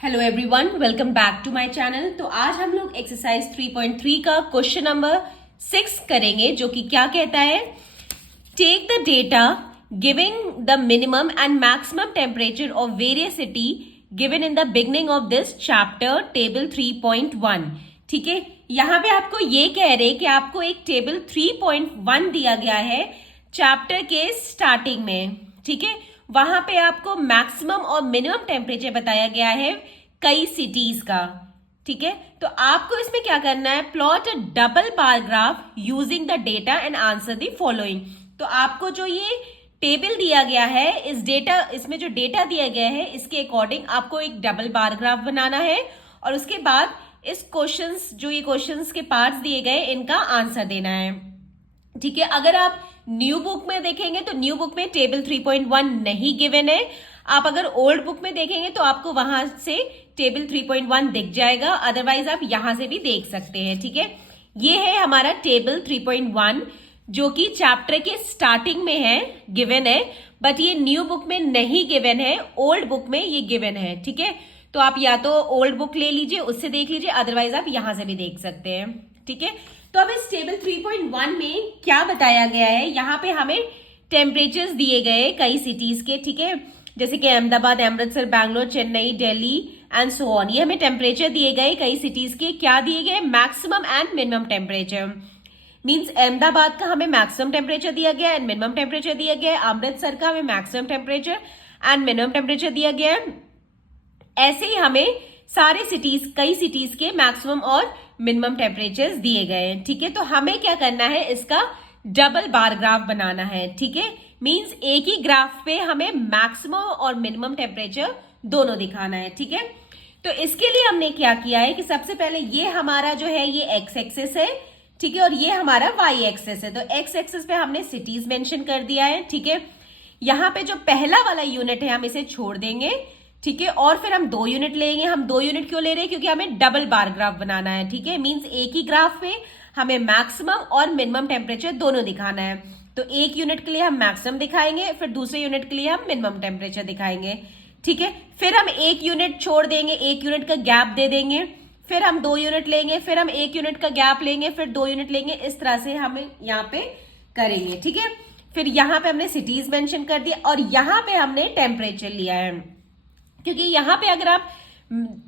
Hello everyone, welcome back to my channel. तो आज हम लोग एक्सरसाइज 3.3 का क्वेश्चन नंबर 6 करेंगे, जो कि क्या कहता है, take the data giving the minimum and maximum temperature of various city given in the beginning of this chapter table 3.1। ठीक है, यहाँ पे आपको ये कह रहे कि आपको एक टेबल 3.1 दिया गया है चैप्टर के स्टार्टिंग में। ठीक है, वहां पे आपको मैक्सिमम और मिनिमम टेम्परेचर बताया गया है कई सिटीज का। ठीक है, तो आपको इसमें क्या करना है, plot a double bar graph using the data and answer the following. तो आपको जो ये टेबल दिया गया है, इसमें जो डेटा दिया गया है, इसके अकॉर्डिंग आपको एक डबल बार ग्राफ बनाना है और उसके बाद इस क्वेश्चंस के पार्ट्स दिए गए, इनका आंसर देना है। ठीक है, अगर आप न्यू बुक में देखेंगे तो न्यू बुक में टेबल 3.1 नहीं गिवन है। आप अगर ओल्ड बुक में देखेंगे तो आपको वहां से टेबल 3.1 दिख जाएगा, अदरवाइज आप यहां से भी देख सकते हैं। ठीक है, ये है हमारा टेबल 3.1 जो कि चैप्टर के स्टार्टिंग में है, गिवन है, बट ये न्यू बुक में नहीं गिवन है, ओल्ड बुक में ये गिवन है। ठीक है, तो आप या तो ओल्ड बुक ले लीजिए, उससे देख लीजिए, अदरवाइज आप यहां से भी देख सकते हैं। ठीक है, तो अब इस टेबल 3.1 में क्या बताया गया है, यहाँ पे हमें टेम्परेचर्स दिए गए कई सिटीज के। ठीक है, जैसे कि Ahmedabad, Amritsar, Bangalore, Chennai, Delhi and so on. ये हमें टेम्परेचर दिए गए कई सिटीज के। क्या दिए गए, maximum and minimum temperature. Means Ahmedabad का हमें मैक्सिमम टेम्परेचर दिया गया एंड मिनिमम टेम्परेचर दिया गया है। अमृतसर का हमें maximum temperature and minimum temperature दिया गया है। ऐसे ही हमें सारे कई सिटीज के मैक्सिमम और मिनिमम टेम्परेचर्स दिए गए हैं। ठीक है, तो हमें क्या करना है, इसका डबल बार ग्राफ बनाना है। ठीक है, मींस एक ही ग्राफ पे हमें मैक्सिमम और मिनिमम टेम्परेचर दोनों दिखाना है। ठीक है, तो इसके लिए हमने क्या किया है कि सबसे पहले ये हमारा जो है ये एक्स एक्सिस है। ठीक है, और ये हमारा वाई एक्सिस है। तो एक्स एक्सिस पे हमने सिटीज मेंशन कर दिया है। ठीक है, यहाँ पे जो पहला वाला यूनिट है हम इसे छोड़ देंगे। ठीक है, और फिर हम 2 यूनिट लेंगे। हम 2 यूनिट क्यों ले रहे हैं, क्योंकि हमें डबल बार ग्राफ बनाना है। ठीक है, मींस एक ही ग्राफ पे हमें मैक्सिमम और मिनिमम टेम्परेचर दोनों दिखाना है। तो एक यूनिट के लिए हम मैक्सिमम दिखाएंगे, फिर दूसरे यूनिट के लिए हम मिनिमम टेम्परेचर दिखाएंगे। ठीक है, फिर हम एक यूनिट छोड़ देंगे, एक यूनिट का गैप दे देंगे, फिर हम 2 यूनिट लेंगे, फिर हम एक यूनिट का गैप लेंगे, फिर 2 यूनिट लेंगे। इस तरह से हम यहाँ पे करेंगे। ठीक है, फिर यहाँ पे हमने सिटीज मेंशन कर दिया और यहाँ पे हमने टेम्परेचर लिया है, क्योंकि यहाँ पे अगर आप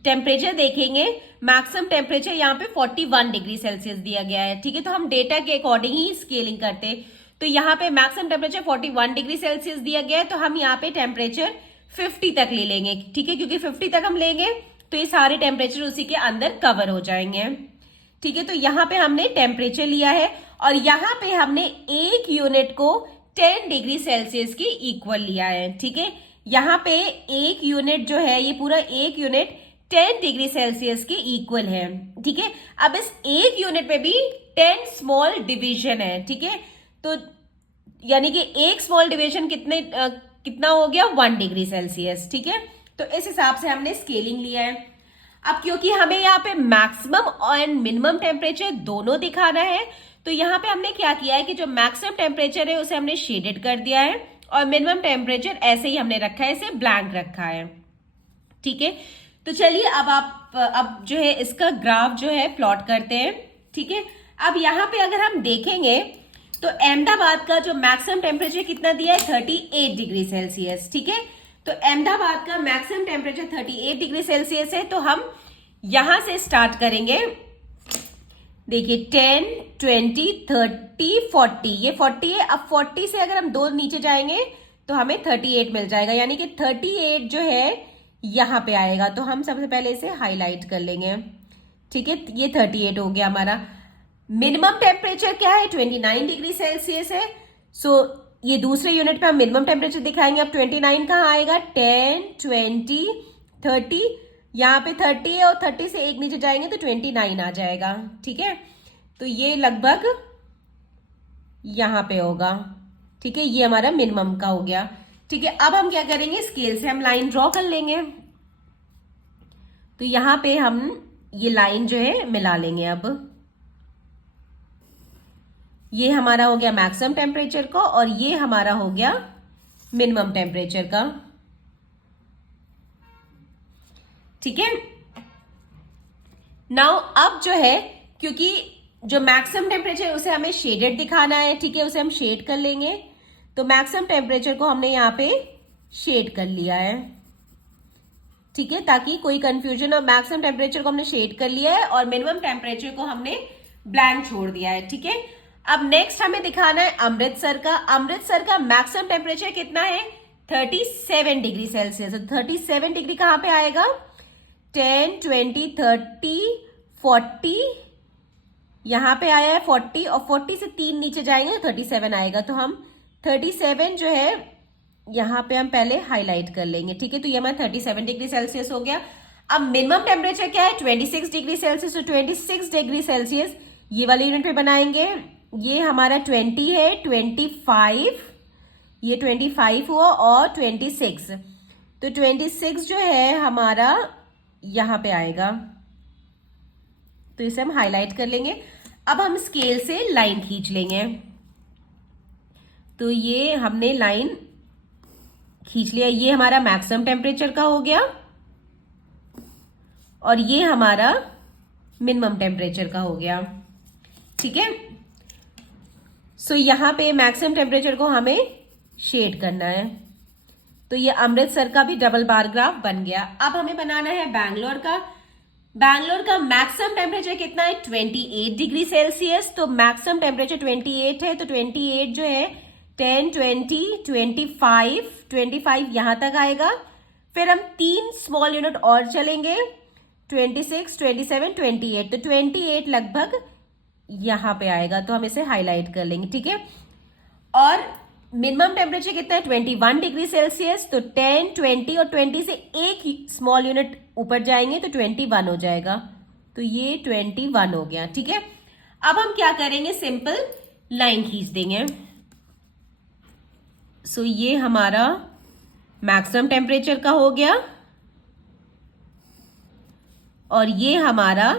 टेम्परेचर देखेंगे, मैक्सिमम टेम्परेचर यहाँ पे 41 डिग्री सेल्सियस दिया गया है। ठीक है, तो हम डेटा के अकॉर्डिंग ही स्केलिंग करते हैं। तो यहाँ पे मैक्सिमम टेम्परेचर 41 डिग्री सेल्सियस दिया गया है, तो हम यहाँ पे टेम्परेचर 50 तक ले लेंगे। ठीक है, क्योंकि 50 तक हम लेंगे तो ये सारे टेम्परेचर उसी के अंदर कवर हो जाएंगे। ठीक है, तो यहाँ पे हमने टेम्परेचर लिया है और यहाँ पे हमने एक यूनिट को 10 डिग्री सेल्सियस की इक्वल लिया है। ठीक है, यहाँ पे एक यूनिट जो है, ये पूरा एक यूनिट 10 डिग्री सेल्सियस के इक्वल है। ठीक है, अब इस एक यूनिट पे भी 10 स्मॉल डिवीजन है। ठीक है, तो यानी कि एक स्मॉल डिवीजन कितना हो गया, 1 डिग्री सेल्सियस। ठीक है, तो इस हिसाब से हमने स्केलिंग लिया है। अब क्योंकि हमें यहाँ पे मैक्सिमम और मिनिमम टेम्परेचर दोनों दिखाना है, तो यहाँ पे हमने क्या किया है कि जो मैक्सिमम टेम्परेचर है उसे हमने शेडेड कर दिया है और मिनिमम टेम्परेचर ऐसे ही हमने रखा है, इसे ब्लैंक रखा है। ठीक है, तो चलिए अब जो है इसका ग्राफ जो है प्लॉट करते हैं। ठीक है, अब यहाँ पे अगर हम देखेंगे तो अहमदाबाद का जो मैक्सिमम टेम्परेचर कितना दिया है, 38 डिग्री सेल्सियस। ठीक है, तो अहमदाबाद का मैक्सिमम टेम्परेचर 38 डिग्री सेल्सियस है। तो हम यहां से स्टार्ट करेंगे। देखिए 10, 20, 30, 40, ये 40 है। अब 40 से अगर हम 2 नीचे जाएंगे तो हमें 38 मिल जाएगा, यानी कि 38 जो है यहां पे आएगा। तो हम सबसे पहले इसे हाईलाइट कर लेंगे। ठीक है, ये 38 हो गया हमारा। मिनिमम टेम्परेचर क्या है, 29 डिग्री सेल्सियस है। सो ये दूसरे यूनिट पे हम मिनिमम टेम्परेचर दिखाएंगे। अब 29 कहाँ आएगा, 10, 20, 30, यहाँ पे 30 है और 30 से एक नीचे जाएंगे तो 29 आ जाएगा। ठीक है, तो ये लगभग यहाँ पे होगा। ठीक है, ये हमारा मिनिमम का हो गया। ठीक है, अब हम क्या करेंगे, स्केल से हम लाइन ड्रॉ कर लेंगे। तो यहाँ पे हम ये लाइन जो है मिला लेंगे। अब ये हमारा हो गया मैक्सिमम टेम्परेचर का और ये हमारा हो गया मिनिमम टेम्परेचर का। ठीक है। नाउ अब जो है, क्योंकि जो मैक्सिमम टेम्परेचर है उसे हमें शेडेड दिखाना है, ठीक है, उसे हम शेड कर लेंगे। तो मैक्सिमम टेम्परेचर को हमने यहाँ पे शेड कर लिया है, ठीक है, ताकि कोई कंफ्यूजन। और मैक्सिमम टेम्परेचर को हमने शेड कर लिया है और मिनिमम टेम्परेचर को हमने ब्लैंक छोड़ दिया है, ठीक है। अब नेक्स्ट हमें दिखाना है अमृतसर का। अमृतसर का मैक्सिमम टेम्परेचर कितना है? 37 डिग्री सेल्सियस। 37 डिग्री कहां पे आएगा? 10, 20, 30, 40, यहां पे आया है 40, और 40 से 3 नीचे जाएंगे तो 37 आएगा। तो हम 37 जो है यहां पे हम पहले हाईलाइट कर लेंगे, ठीक है। तो ये हमारा 37 डिग्री सेल्सियस हो गया। अब मिनिमम टेम्परेचर क्या है? 26 डिग्री सेल्सियस। तो 26 डिग्री सेल्सियस ये वाले यूनिट पे बनाएंगे। ये हमारा 20 है, 25, ये 25 हुआ, और 26। तो 26 जो है हमारा यहां पे आएगा, तो इसे हम हाईलाइट कर लेंगे। अब हम स्केल से लाइन खींच लेंगे। तो ये हमने लाइन खींच लिया। ये हमारा मैक्सिमम टेम्परेचर का हो गया और ये हमारा मिनिमम टेम्परेचर का हो गया, ठीक है। सो यहां पे मैक्सिमम टेम्परेचर को हमें शेड करना है। तो ये अमृतसर का भी डबल बार ग्राफ बन गया। अब हमें बनाना है बैंगलोर का। बैंगलोर का मैक्सिमम टेम्परेचर कितना है? 28 डिग्री सेल्सियस। तो मैक्सिमम टेम्परेचर 28 है, तो 28 जो है 10, 20, 25 यहां तक आएगा। फिर हम 3 स्मॉल यूनिट और चलेंगे, 26, 27, 28। तो 28 लगभग यहां पे आएगा, तो हम इसे हाईलाइट कर लेंगे, ठीक है। और मिनिमम टेम्परेचर कितना है? 21 डिग्री सेल्सियस। तो 10, 20 और 20 से एक स्मॉल यूनिट ऊपर जाएंगे तो 21 हो जाएगा। तो ये 21 हो गया, ठीक है। अब हम क्या करेंगे? सिंपल लाइन खींच देंगे। सो ये हमारा मैक्सिमम टेम्परेचर का हो गया और ये हमारा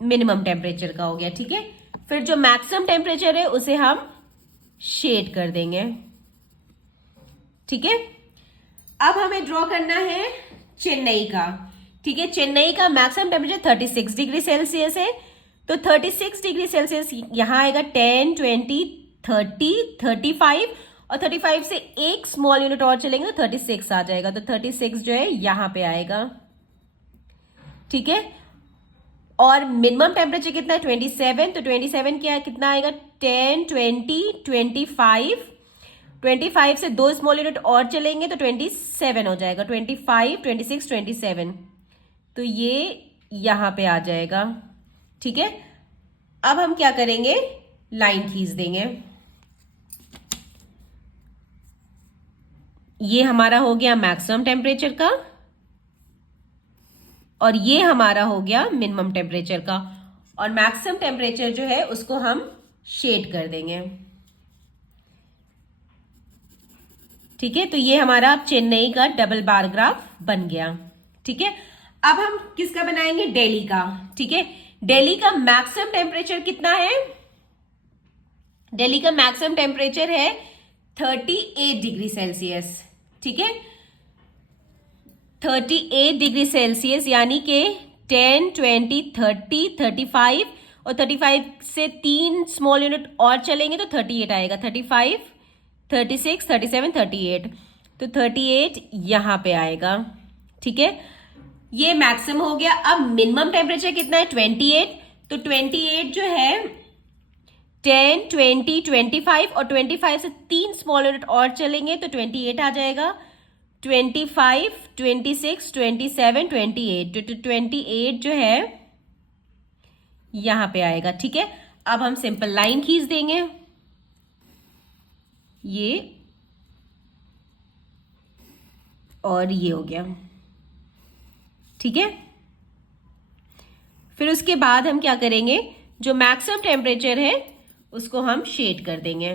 मिनिमम टेम्परेचर का हो गया, ठीक है। फिर जो मैक्सिमम टेम्परेचर है उसे हम शेड कर देंगे, ठीक है। अब हमें ड्रॉ करना है चेन्नई का, ठीक है। चेन्नई का मैक्सिमम टेम्परेचर 36 डिग्री सेल्सियस है। तो 36 डिग्री सेल्सियस यहां आएगा। 10, 20, 30, 35 और 35 से एक स्मॉल यूनिट और चलेंगे तो 36 आ जाएगा। तो 36 जो है यहां पे आएगा, ठीक है। और मिनिमम टेम्परेचर कितना है? 27। तो 27 क्या है, कितना आएगा? 10, 20, 25, 25 से 2 स्मॉल यूनिट और चलेंगे तो 27 हो जाएगा। 25, 26, 27। तो ये यहां पे आ जाएगा, ठीक है। अब हम क्या करेंगे? लाइन खींच देंगे। ये हमारा हो गया मैक्सिमम टेम्परेचर का और ये हमारा हो गया मिनिमम टेम्परेचर का। और मैक्सिमम टेम्परेचर जो है उसको हम शेड कर देंगे, ठीक है। तो ये हमारा चेन्नई का डबल बार ग्राफ बन गया, ठीक है। अब हम किसका बनाएंगे? दिल्ली का, ठीक है। दिल्ली का मैक्सिमम टेम्परेचर कितना है? दिल्ली का मैक्सिमम टेम्परेचर है 38 डिग्री सेल्सियस, ठीक है। 38 डिग्री सेल्सियस यानी कि 10, 20, 30, 35 और 35 से 3 स्मॉल यूनिट और चलेंगे तो 38 आएगा। 35, 36, 37, 38। तो 38 यहां पे आएगा, ठीक है। ये मैक्सिमम हो गया। अब मिनिमम टेम्परेचर कितना है? 28। तो 28 जो है 10, 20, 25 और 25 से 3 स्मॉल यूनिट और चलेंगे तो 28 आ जाएगा। 25, 26, 27, 28। तो 28 जो है यहां पे आएगा, ठीक है। अब हम सिंपल लाइन खींच देंगे। ये और ये हो गया, ठीक है। फिर उसके बाद हम क्या करेंगे? जो मैक्सिमम टेम्परेचर है उसको हम शेड कर देंगे,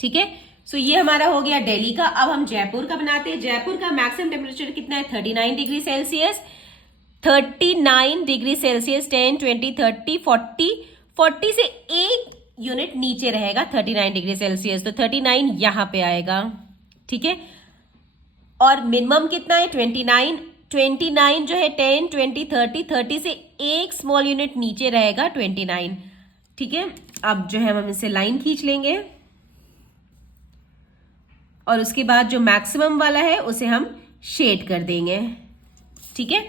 ठीक है। सो ये हमारा हो गया दिल्ली का। अब हम जयपुर का बनाते हैं। जयपुर का मैक्सिमम टेम्परेचर कितना है? 39 डिग्री सेल्सियस। 39 डिग्री सेल्सियस, 10, 20, 30, 40, 40 से एक यूनिट नीचे रहेगा 39 डिग्री सेल्सियस। तो 39 यहां पे आएगा, ठीक है। और मिनिमम कितना है 29। 29 जो है 10, 20, 30, 30 से एक स्मॉल यूनिट नीचे रहेगा 29। ठीक है, अब जो है हम इसे लाइन खींच लेंगे और उसके बाद जो मैक्सिमम वाला है उसे हम शेड कर देंगे। ठीक है,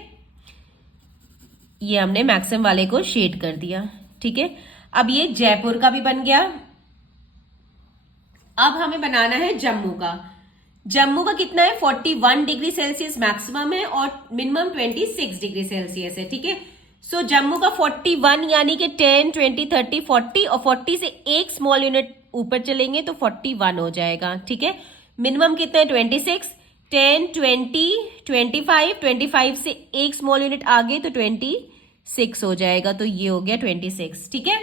ये हमने मैक्सिमम वाले को शेड कर दिया। ठीक है, अब ये जयपुर का भी बन गया। अब हमें बनाना है जम्मू का। जम्मू का कितना है 41 डिग्री सेल्सियस मैक्सिमम है और मिनिमम 26 डिग्री सेल्सियस है। ठीक है, सो जम्मू का 41 यानी कि 10, 20, 30, 40 और 40 से एक स्मॉल यूनिट ऊपर चलेंगे तो 41 हो जाएगा। ठीक है, मिनिमम कितना है 26, 10, 20, 25, 25 से एक स्मॉल यूनिट आगे तो 26 हो जाएगा, तो ये हो गया 26। ठीक है,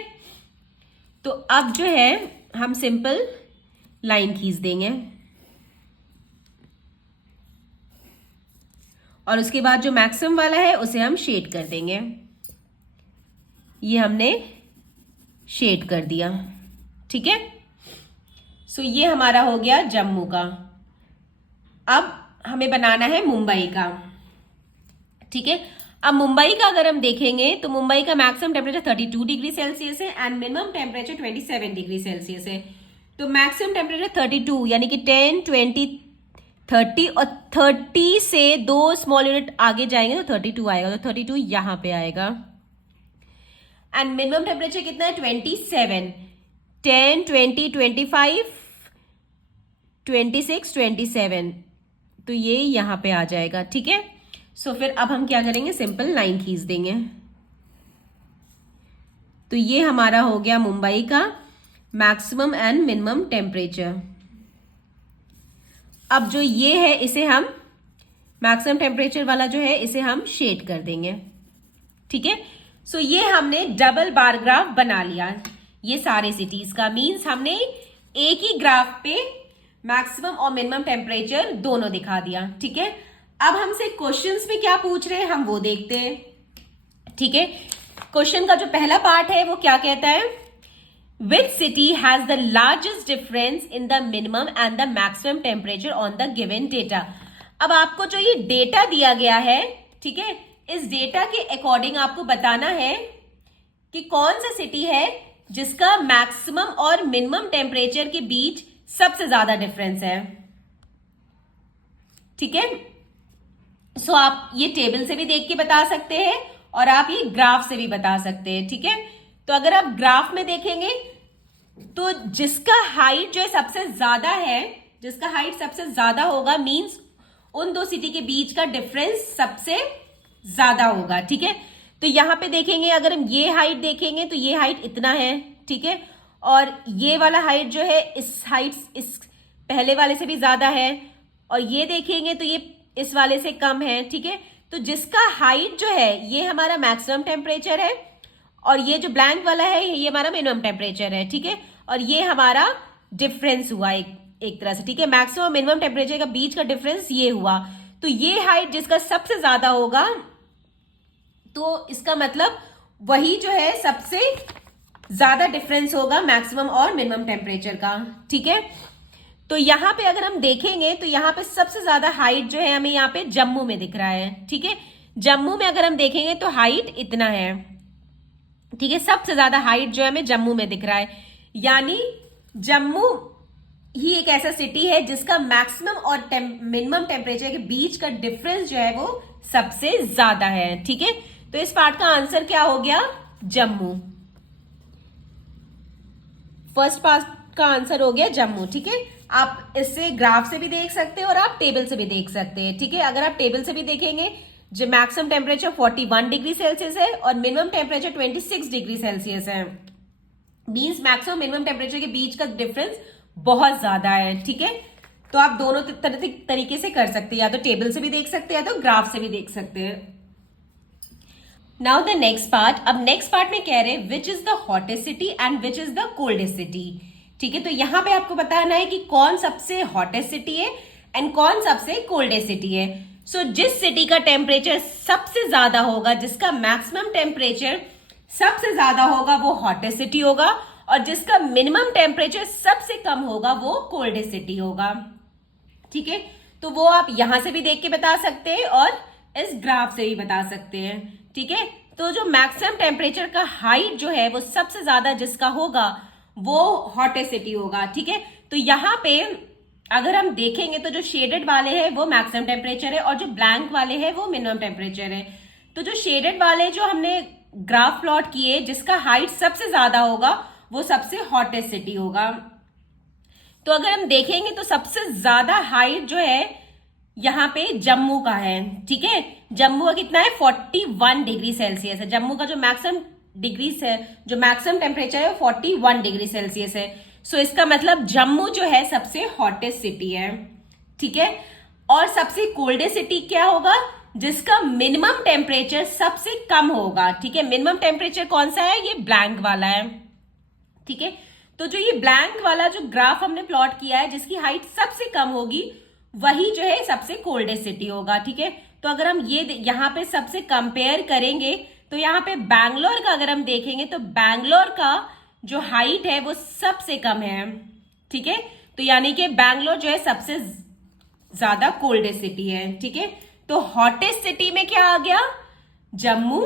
तो अब जो है हम सिंपल लाइन खींच देंगे और उसके बाद जो मैक्सिमम वाला है उसे हम शेड कर देंगे। ये हमने शेड कर दिया। ठीक है, सो ये हमारा हो गया जम्मू का। अब हमें बनाना है मुंबई का। ठीक है, अब मुंबई का अगर हम देखेंगे तो मुंबई का मैक्सिमम टेम्परेचर 32 डिग्री सेल्सियस है and minimum temperature 27 degree Celsius है। तो मैक्सिमम टेम्परेचर 32 यानी कि 10, 20, 30 और 30 से दो स्मॉल यूनिट आगे जाएंगे तो 32 आएगा, तो 32 यहां पे आएगा। एंड मिनिमम टेम्परेचर कितना है 27, 10, 20, 25, 26, 27, तो ये यहां पे आ जाएगा। ठीक है, सो फिर अब हम क्या करेंगे, सिंपल लाइन खींच देंगे। तो ये हमारा हो गया मुंबई का मैक्सिमम एंड मिनिमम टेम्परेचर। अब जो ये है इसे हम मैक्सिमम टेम्परेचर वाला जो है इसे हम शेड कर देंगे। ठीक है, सो ये हमने डबल बार ग्राफ बना लिया ये सारे सिटीज का। मींस हमने एक ही ग्राफ पे मैक्सिमम और मिनिमम टेम्परेचर दोनों दिखा दिया। ठीक है, अब हमसे क्वेश्चंस में क्या पूछ रहे हैं हम वो देखते हैं। ठीक है, क्वेश्चन का जो पहला पार्ट है वो क्या कहता है, which city has the largest difference in the minimum and the maximum temperature on the given data. अब आपको जो ये डेटा दिया गया है, ठीक है, इस डेटा के अकॉर्डिंग आपको बताना है कि कौन सा सिटी है जिसका मैक्सिमम और मिनिमम टेम्परेचर के बीच सबसे ज्यादा डिफरेंस है। ठीक है, सो आप ये टेबल से भी देख के बता सकते हैं और आप ये ग्राफ से भी बता सकते हैं। ठीक है, तो अगर आप ग्राफ में देखेंगे तो जिसका हाइट जो है सबसे ज्यादा है, जिसका हाइट सबसे ज्यादा होगा मींस उन दो सिटी के बीच का डिफरेंस सबसे ज्यादा होगा। ठीक है, तो यहां पे देखेंगे अगर हम ये हाइट देखेंगे तो ये हाइट इतना है। ठीक है, और ये वाला हाइट जो है इस हाइट इस पहले वाले से भी ज्यादा है और ये देखेंगे तो ये इस वाले से कम है। ठीक है, तो जिसका हाइट जो है ये हमारा मैक्सिमम टेम्परेचर है और ये जो ब्लैंक वाला है ये हमारा मिनिमम टेम्परेचर है। ठीक है, और ये हमारा डिफरेंस हुआ एक तरह से। ठीक है, मैक्सिमम और मिनिमम टेम्परेचर का बीच का डिफरेंस ये हुआ। तो ये हाइट जिसका सबसे ज्यादा होगा तो इसका मतलब वही जो है सबसे ज्यादा डिफरेंस होगा मैक्सिमम और मिनिमम टेम्परेचर का। ठीक है, तो यहां पे अगर हम देखेंगे तो यहां पे सबसे ज्यादा हाइट जो है हमें यहाँ पे जम्मू में दिख रहा है। ठीक है, जम्मू में अगर हम देखेंगे तो हाइट इतना है। ठीक है, सबसे ज्यादा हाइट जो है हमें जम्मू में दिख रहा है, यानी जम्मू ही एक ऐसा सिटी है जिसका मैक्सिमम और मिनिमम टेम्परेचर के बीच का डिफरेंस जो है वो सबसे ज्यादा है। ठीक है, तो इस पार्ट का आंसर क्या हो गया, जम्मू। फर्स्ट पार्ट का आंसर हो गया जम्मू। ठीक है, आप इससे ग्राफ से भी देख सकते हैं और आप टेबल से भी देख सकते हैं। ठीक है, अगर आप टेबल से भी देखेंगे जो मैक्सिमम टेम्परेचर 41 डिग्री सेल्सियस है और मिनिमम टेम्परेचर 26 डिग्री सेल्सियस है, मींस मैक्सिमम मिनिमम टेम्परेचर के बीच का डिफरेंस बहुत ज्यादा है। ठीक है, तो आप दोनों तरीके से कर सकते हैं, या तो टेबल से भी देख सकते हैं या तो ग्राफ से भी देख सकते हैं। Now the next part. अब नेक्स्ट पार्ट में कह रहे हैं which is the hottest city and which is the coldest city. ठीक है, तो यहां पे आपको बताना है कि कौन सबसे हॉटेस्ट सिटी है एंड कौन सबसे कोल्डेस्ट सिटी है। सो जिस सिटी का टेम्परेचर सबसे ज्यादा होगा, जिसका मैक्सिमम टेम्परेचर सबसे ज्यादा होगा वो हॉटेस्ट सिटी होगा और जिसका मिनिमम टेम्परेचर सबसे कम होगा वो कोल्डेस्ट सिटी होगा। ठीक है, तो वो आप यहां से भी देख के बता सकते हैं और इस ग्राफ से भी बता सकते हैं। ठीक है, तो जो मैक्सिमम टेम्परेचर का हाइट जो है वो सबसे ज्यादा जिसका होगा वो हॉटेस्ट सिटी होगा। ठीक है, तो यहाँ पे अगर हम देखेंगे तो जो शेडेड वाले हैं वो मैक्सिमम टेम्परेचर है और जो ब्लैंक वाले हैं वो मिनिमम टेम्परेचर है। तो जो शेडेड वाले जो हमने ग्राफ प्लॉट किए जिसका हाइट सबसे ज्यादा होगा वो सबसे हॉटेस्ट सिटी होगा। तो अगर हम देखेंगे तो सबसे ज्यादा हाइट जो है यहाँ पे जम्मू का है। ठीक है, जम्मू का कितना है 41 डिग्री सेल्सियस है। जम्मू का जो मैक्सिमम डिग्रीज है, जो मैक्सिमम टेम्परेचर है 41 डिग्री सेल्सियस है। सो इसका मतलब जम्मू जो है सबसे हॉटेस्ट सिटी है। ठीक है, और सबसे कोल्डेस्ट सिटी क्या होगा, जिसका मिनिमम टेम्परेचर सबसे कम होगा। ठीक है, मिनिमम टेम्परेचर कौन सा है, ये ब्लैंक वाला है। ठीक है, तो जो ये ब्लैंक वाला जो ग्राफ हमने प्लॉट किया है जिसकी हाइट सबसे कम होगी वही जो है सबसे कोल्डेस्ट सिटी होगा। ठीक है, तो अगर हम ये यहाँ पे सबसे कंपेयर करेंगे तो यहाँ पे बैंगलोर का अगर हम देखेंगे तो बैंगलोर का जो हाइट है वो सबसे कम है। ठीक है, तो यानी कि बैंगलोर जो है सबसे ज्यादा कोल्डेस्ट सिटी है। ठीक है, तो हॉटेस्ट सिटी में क्या आ गया, जम्मू,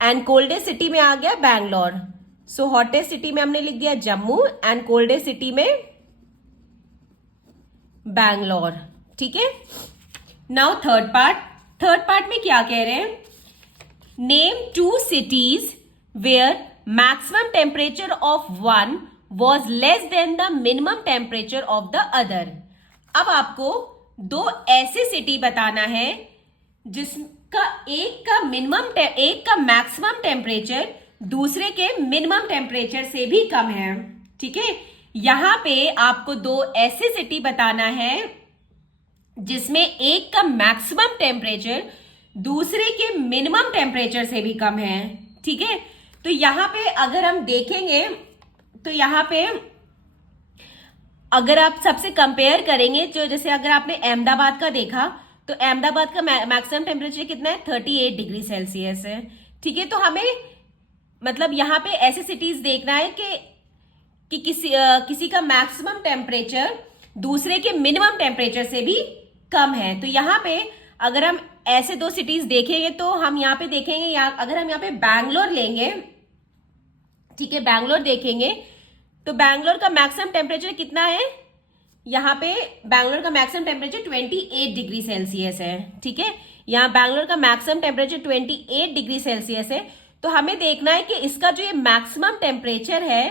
एंड कोल्डेस्ट सिटी में आ गया बैंगलोर। सो हॉटेस्ट सिटी में हमने लिख दिया जम्मू एंड कोल्डेस्ट सिटी में बैंगलोर। ठीक है, नाउ थर्ड पार्ट में क्या कह रहे हैं, name 2 cities where maximum temperature of one was less than the minimum temperature of the other। अब आपको 2 ऐसे सिटी बताना है जिसका एक का मैक्सिमम टेम्परेचर दूसरे के मिनिमम टेम्परेचर से भी कम है। ठीक है, यहां पे आपको 2 ऐसे सिटी बताना है जिसमें एक का मैक्सिमम टेम्परेचर दूसरे के मिनिमम टेम्परेचर से भी कम है। ठीक है, तो यहां पे अगर हम देखेंगे तो यहां पे अगर आप सबसे कंपेयर करेंगे तो जैसे अगर आपने अहमदाबाद का देखा तो अहमदाबाद का मैक्सिमम टेम्परेचर कितना है 38 डिग्री सेल्सियस है। ठीक है, तो हमें मतलब यहाँ पे ऐसे सिटीज देखना है कि किसी का मैक्सिमम टेम्परेचर दूसरे के मिनिमम टेम्परेचर से भी कम है। तो यहाँ पे अगर हम ऐसे 2 सिटीज देखेंगे तो हम यहाँ पे देखेंगे अगर हम यहाँ पे बैंगलोर लेंगे, ठीक है, बैंगलोर देखेंगे तो बैंगलोर का मैक्सिमम टेम्परेचर कितना है, यहाँ पे बैंगलोर का मैक्सिमम टेम्परेचर 28 डिग्री सेल्सियस है। ठीक है, यहाँ बैंगलोर का मैक्सिमम टेम्परेचर 28 डिग्री सेल्सियस है। तो हमें देखना है कि इसका जो ये मैक्सिमम टेम्परेचर है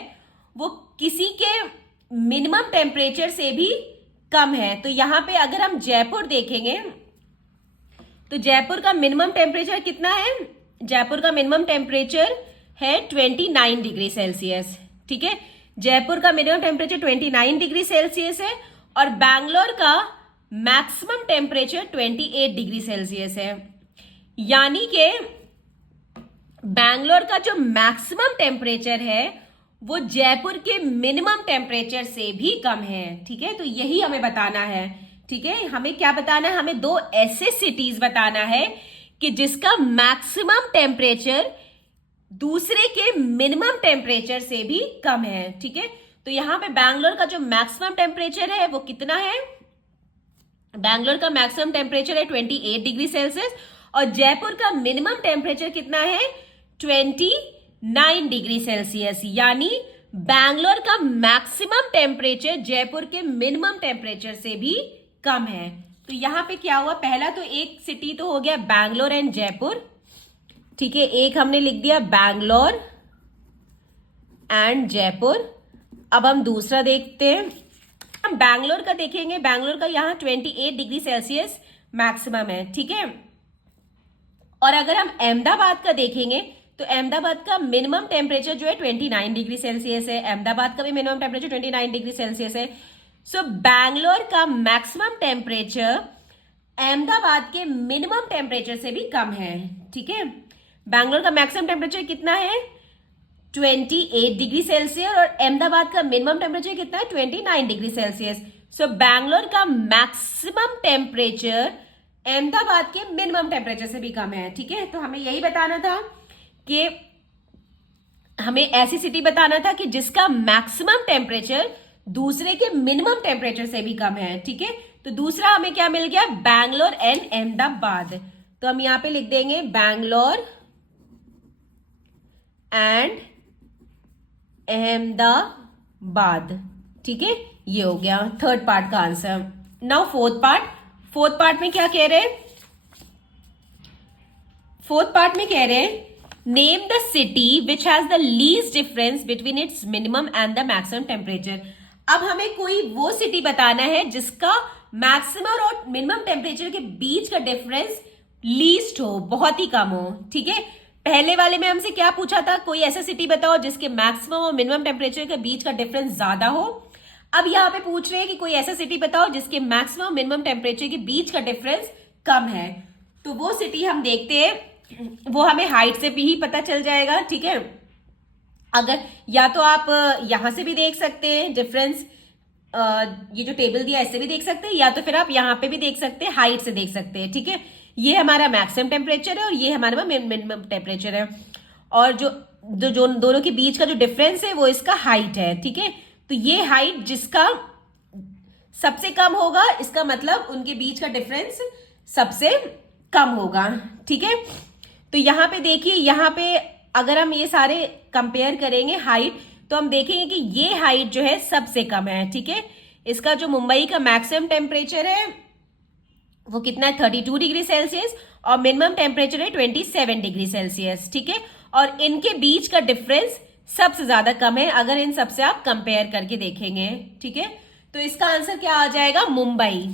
वो किसी के मिनिमम टेम्परेचर से भी कम है। तो यहाँ पे अगर हम जयपुर देखेंगे तो जयपुर का मिनिमम टेम्परेचर कितना है, जयपुर का मिनिमम टेम्परेचर है 29 डिग्री सेल्सियस। ठीक है, जयपुर का मिनिमम टेम्परेचर 29 डिग्री सेल्सियस है और बैंगलोर का मैक्सिमम टेम्परेचर 28 डिग्री सेल्सियस है। यानी कि बैंगलोर का जो मैक्सिमम टेम्परेचर है वो जयपुर के मिनिमम टेम्परेचर से भी कम है। ठीक है, तो यही हमें बताना है। ठीक है, हमें क्या बताना है, हमें 2 ऐसे सिटीज बताना है कि जिसका मैक्सिमम टेम्परेचर दूसरे के मिनिमम टेम्परेचर से भी कम है। ठीक है, तो यहां पे बैंगलोर का जो मैक्सिमम टेम्परेचर है वो कितना है, बैंगलोर का मैक्सिमम टेम्परेचर है 28 डिग्री सेल्सियस और जयपुर का मिनिमम टेम्परेचर कितना है 29 डिग्री सेल्सियस। यानी बैंगलोर का मैक्सिमम टेम्परेचर जयपुर के मिनिमम टेम्परेचर से भी कम है। तो यहां पे क्या हुआ, पहला तो एक सिटी तो हो गया बैंगलोर एंड जयपुर। ठीक है, एक हमने लिख दिया बैंगलोर एंड जयपुर। अब हम दूसरा देखते हैं, हम बैंगलोर का देखेंगे। बैंगलोर का यहाँ 28 डिग्री सेल्सियस मैक्सिमम है। ठीक है, और अगर हम अहमदाबाद का देखेंगे तो अहमदाबाद का मिनिमम टेम्परेचर जो है 29 डिग्री सेल्सियस है। अहमदाबाद का भी मिनिमम टेम्परेचर 29 डिग्री सेल्सियस है। सो बैंगलोर का मैक्सिमम टेम्परेचर अहमदाबाद के मिनिमम टेम्परेचर से भी कम है। ठीक है, बैंगलोर का मैक्सिमम टेम्परेचर कितना है 28 डिग्री सेल्सियस और अहमदाबाद का मिनिमम टेम्परेचर कितना है 29 डिग्री सेल्सियस। सो बैंगलोर का मैक्सिमम टेम्परेचर अहमदाबाद के मिनिमम टेम्परेचर से भी कम है। ठीक है, तो हमें यही बताना था कि हमें ऐसी सिटी बताना था कि जिसका मैक्सिमम टेम्परेचर दूसरे के मिनिमम टेम्परेचर से भी कम है। ठीक है, तो दूसरा हमें क्या मिल गया, बैंगलोर एंड अहमदाबाद। तो हम यहां पे लिख देंगे बैंगलोर एंड अहमदाबाद। ठीक है, ये हो गया थर्ड पार्ट का आंसर। नाउ फोर्थ पार्ट में क्या कह रहे हैं, फोर्थ पार्ट में कह रहे हैं name the city which has the least difference between its minimum and the maximum temperature. अब हमें कोई वो सिटी बताना है जिसका मैक्सिमम और मिनिमम टेम्परेचर के बीच का डिफरेंस लीस्ट हो, बहुत ही कम हो। ठीक है, पहले वाले में हमसे क्या पूछा था, कोई ऐसा सिटी बताओ जिसके मैक्सिमम और मिनिमम टेम्परेचर के बीच का डिफरेंस ज्यादा हो। अब यहाँ पे पूछ रहे हैं कि कोई ऐसा सिटी बताओ जिसके मैक्सिमम और मिनिमम टेम्परेचर के बीच का डिफरेंस कम है। तो वो सिटी हम देखते हैं, वो हमें हाइट से भी ही पता चल जाएगा। ठीक है, अगर या तो आप यहां से भी देख सकते हैं डिफरेंस, ये जो टेबल दिया इससे भी देख सकते हैं, या तो फिर आप यहां पे भी देख सकते हैं, हाइट से देख सकते हैं। ठीक है, ये हमारा मैक्सिमम टेम्परेचर है और ये हमारा मिनिमम टेम्परेचर है, और जो दोनों के बीच का जो डिफरेंस है वो इसका हाइट है। ठीक है, तो ये हाइट जिसका सबसे कम होगा, इसका मतलब उनके बीच का डिफरेंस सबसे कम होगा। ठीक है, तो यहां पे देखिए, यहां पे अगर हम ये सारे कंपेयर करेंगे हाइट, तो हम देखेंगे कि ये हाइट जो है सबसे कम है। ठीक है, इसका जो मुंबई का मैक्सिमम टेम्परेचर है वो कितना है, 32 डिग्री सेल्सियस, और मिनिमम टेम्परेचर है 27 डिग्री सेल्सियस। ठीक है, और इनके बीच का डिफरेंस सबसे ज्यादा कम है अगर इन सबसे आप कंपेयर करके देखेंगे। ठीक है, तो इसका आंसर क्या आ जाएगा, मुंबई।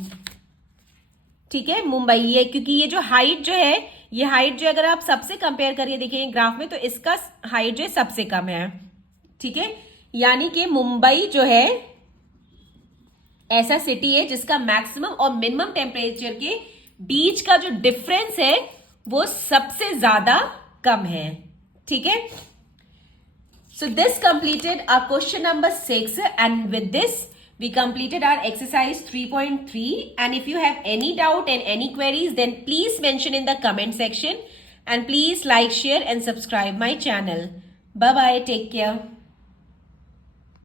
ठीक है, मुंबई, ये क्योंकि ये जो हाइट जो है, ये हाइट जो अगर आप सबसे कंपेयर करके देखेंगे ग्राफ में, तो इसका हाइट जो है सबसे कम है। ठीक है, यानी कि मुंबई जो है ऐसा सिटी है जिसका मैक्सिमम और मिनिमम टेम्परेचर के बीच का जो डिफरेंस है वो सबसे ज्यादा कम है। ठीक है, so this completed our question number 6, and with this we completed our exercise 3.3, and if you have any doubt and any queries, then please mention in the comment section, and please like, share and subscribe my channel. Bye bye, take care.